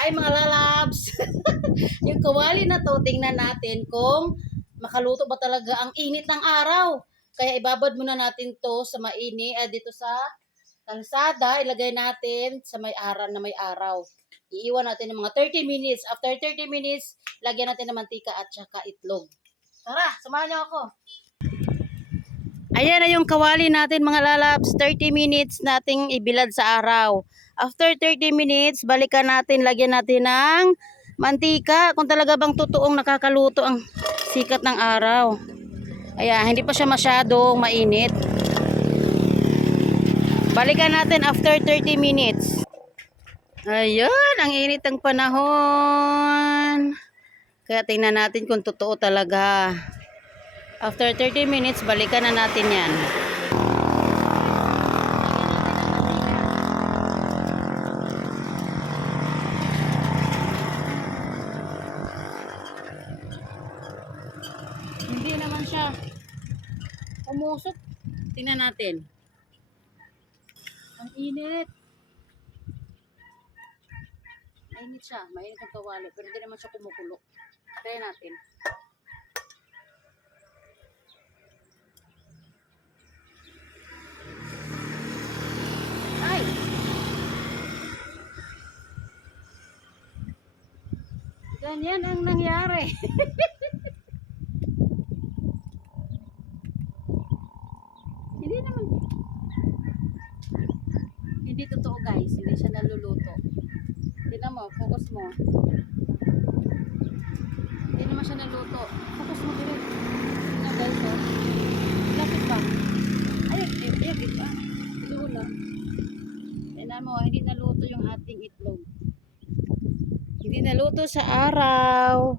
Hi mga lalabs! yung kawali na to, tingnan natin kung makaluto ba talaga ang init ng araw. Kaya ibabad muna natin to sa maini at dito sa kalsada, ilagay natin sa may araw na may araw. Iiwan natin ng mga 30 minutes. After 30 minutes, lagyan natin ng mantika at saka itlog. Tara, samahan niyo ako. Ayan na yung kawali natin mga lalabs. 30 minutes nating ibilad sa araw. After 30 minutes, balikan natin, lagyan natin ng mantika. Kung talaga bang totoong nakakaluto ang sikat ng araw. Ayan, hindi pa siya masyadong mainit. Balikan natin after 30 minutes. Ayun, ang init ng panahon. Kaya tingnan natin kung totoo talaga. After 30 minutes, balikan na natin yan. Hindi naman siya umusok. Tingnan natin. Ang init. Mainit siya. Mainit ang kawali. Pero hindi naman siya kumukulo. Try natin. Ay! Ganyan ang nangyari. Hindi naman. Hindi totoo guys. Hindi siya naluluto. Tignan mo. Focus mo. Hindi naman siya naluto. Focus mo dito. Tignan guys. Oh. Lapit ba? Ay, ay, ay, ay, ah. Ito lang. Tignan mo. Hindi naluto yung ating itlog. Hindi naluto sa araw.